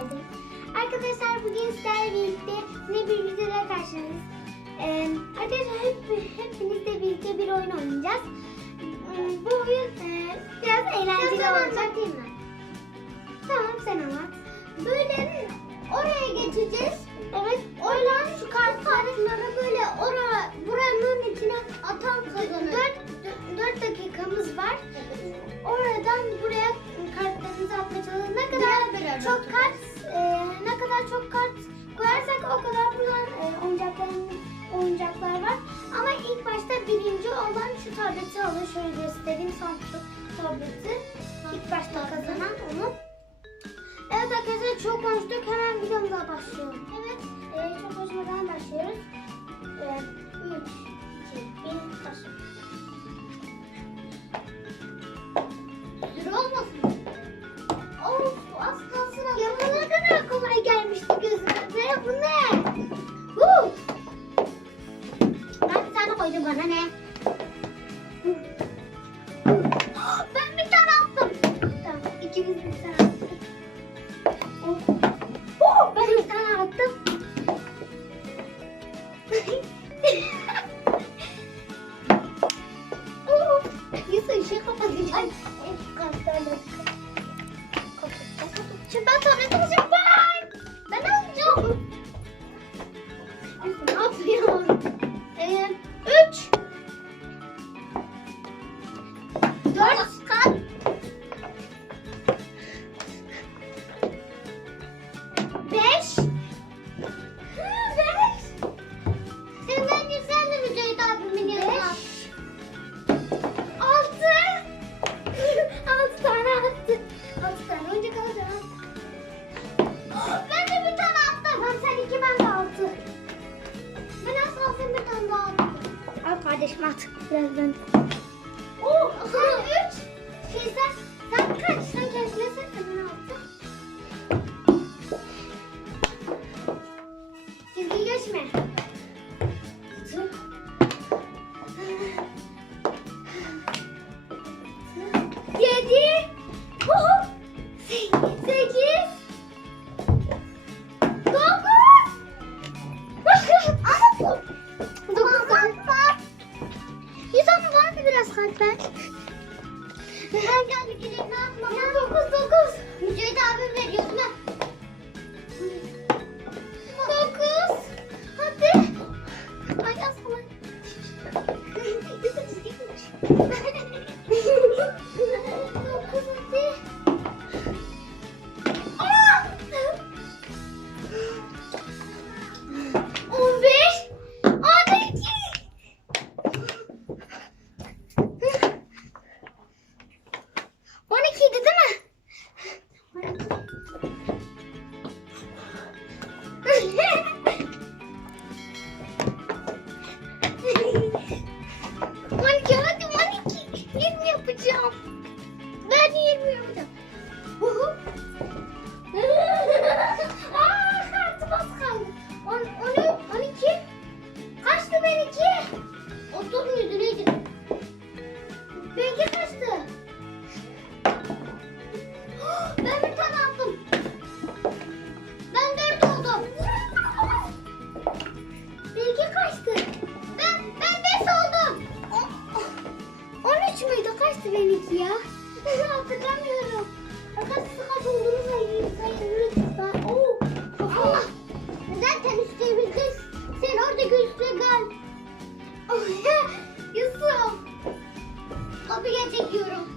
geldim. Arkadaşlar bugün sizlerle birlikte yine bir videoda karşınızdayız. Ee, arkadaşlar hep, hepinizle birlikte bir oyun oynayacağız. Hmm, bu oyun e, biraz eğlenceli Sen olacak değil mi? Tamam sen anlat. Böyle oraya geçeceğiz. dediğim Samsung tableti ilk başta kazanan onu. Evet arkadaşlar çok konuştuk. Hemen videomuza başlıyoruz. Evet e, çok konuşmadan başlıyoruz. E, 3, 2, 1, başlıyoruz. Dur olmasın. Yusuf şey kapatacağım. Şey- şey, Şimdi ben tableti Yes, yemiyorum. Ben yemiyorum. Aa, kartım az kaldı. Onu, on. Kaçtı benimki. Otuz muydu neydi? Benimki kaçtı. ben bir tane attım. Kaçtı benimki ya? Hatırlamıyorum. Arkadaşlar kaç olduğunu sayın. Oo, Allah. Zaten üstümüzdeyiz. Sen orada güçlü kal. Yusuf. Kapıya çekiyorum.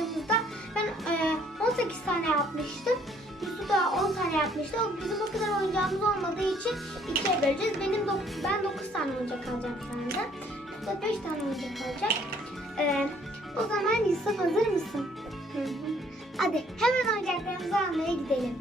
Saydığımızda. Ben e, 18 tane yapmıştım. Yusuf da 10 tane yapmıştı. O bizim o kadar oyuncağımız olmadığı için ikiye böleceğiz. Benim dok- ben 9 tane oyuncak alacağım şu anda. Yusuf da 5 tane oyuncak alacak. E, o zaman Yusuf hazır mısın? Hı hı. Hadi hemen oyuncaklarımızı almaya gidelim.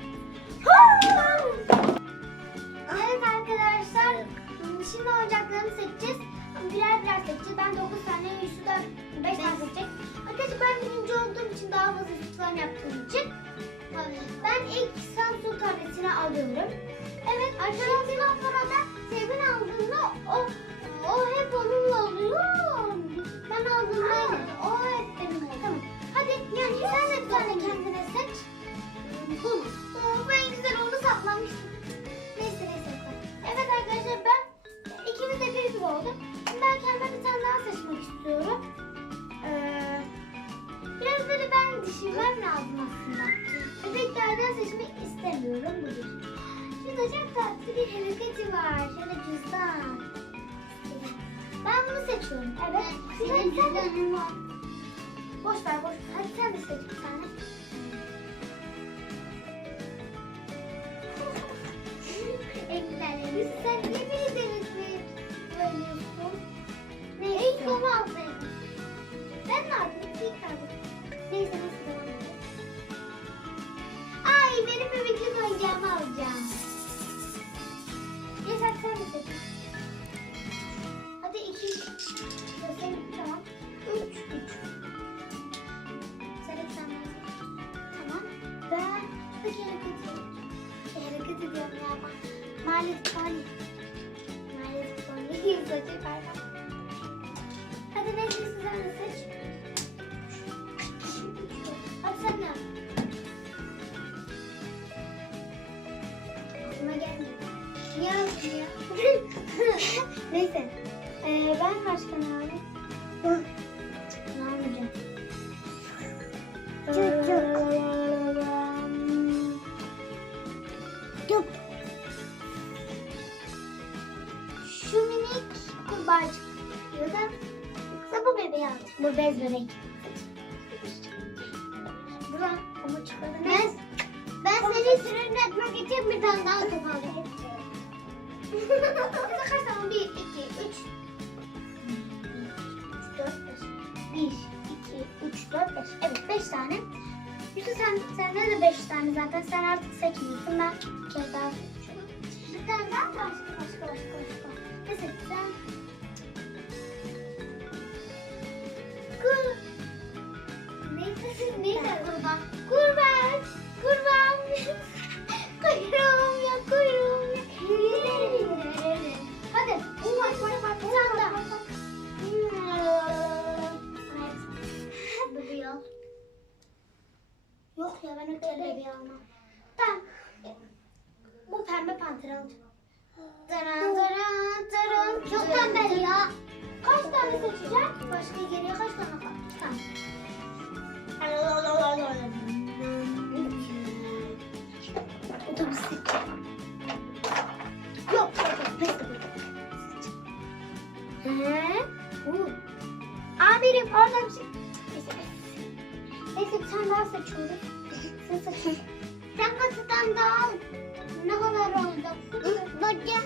Şurada çok tatlı bir hareketi var. Şöyle cüzdan. Ben bunu seçiyorum. Evet. Senin cüzdanın var. Boş ver boş ver. Hadi sen de seç bir tane. Ediyorum ya. Maalesef Pony. Maalesef Pony. Saçı pardon. Hadi ne diyorsun sen de seç. Hadi sen de. al. Aklıma gelmedi. Niye ya? Neyse. Ee, ben başka ne alayım? Ya da yoksa bu bebeği alacağım. Bu bez bebek. Buran ama çıkardı. Ben, ben seni sinir etmek için bir tane daha top tane? Bir, iki, üç. Üç, dört, beş. Bir, iki, üç, dört, beş. Evet beş tane. Yusuf sen, sende de beş tane zaten. Sen artık seçmiyorsun. Ben bir kere daha seçiyorum. Bir tane daha başka başka başka başka. Ne seçsem? Kur. Neyse, neyse kurban. Kurban. Kurban. kuyruğum Sen katıdan daha. Ne kadar oldu? Bak gel.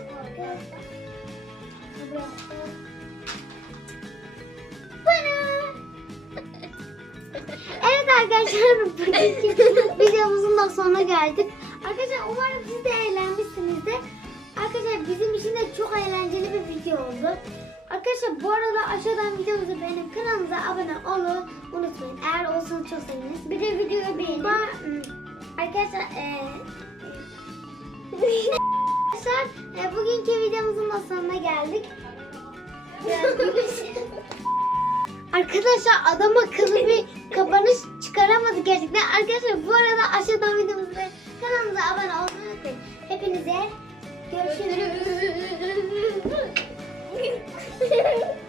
Evet arkadaşlar bugünkü videomuzun da sonuna geldik. Arkadaşlar umarım siz de eğlenmişsinizdir. Arkadaşlar bizim için de çok eğlenceli bir video oldu. Arkadaşlar bu arada aşağıdan videomuzu beğenip kanalımıza abone olun unutmayın. Eğer olsanız çok seviniriz. Bir de videoyu beğenin. Arkadaşlar eee Arkadaşlar e, bugünkü videomuzun da sonuna geldik. Arkadaşlar adam akıllı bir kapanış çıkaramadı gerçekten. Arkadaşlar bu arada aşağıdan videomuzu kanalımıza abone olmayı unutmayın. Hepinize görüşürüz. Sí.